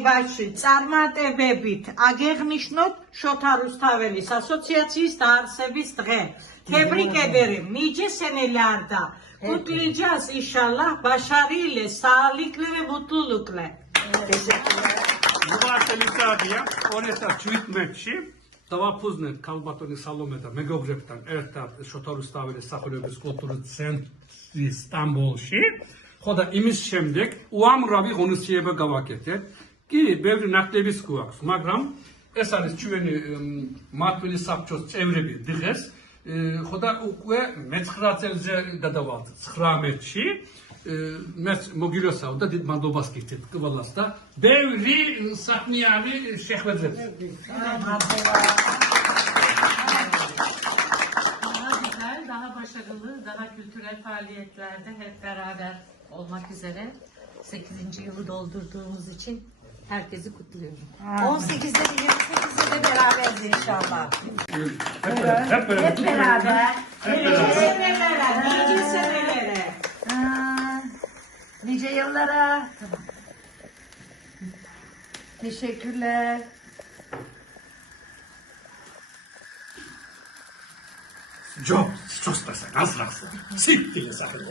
შენებაში წარმატებებით აგეღნიშნოთ შოთა რუსთაველის ასოციაციის დაარსების დღე. თებრიკედერი მიჯესენელარდა კუტლიჯას იშალlah ბაშარილე სალიკლე მუტლულუკლე. მოგასწრებია 2017-ში დავაფუძნეთ ქალბატონი სალომე და მეგობრებთან ერთად შოთა რუსთაველის სახელობის კულტურის ცენტრი სტამბოლში. ხო და იმის შემდეგ უამრავი ღონისძიება გავაკეთეთ. კი, ბევრი ნაკლებიც გვაქვს, მაგრამ ეს არის ჩვენი მმართველი საბჭოს წევრები დღეს. ხო და უკვე მე-9 წელზე გადავალთ 19-ში. მეც მოგილოცავ და დიდ მადლობას გითხრით ყველას და ბევრი საქმიანი შეხვედრებს. Daha başarılı, daha kültürel faaliyetlerde hep beraber olmak üzere 8. yılı doldurduğumuz için herkesi kutluyorum. 18'de 28'de de beraberiz inşallah. Hep beraber. Nice senelere, nice senelere. Nice yıllara. Teşekkürler. Çok da sen az rahatsın. Siktir ya sakın.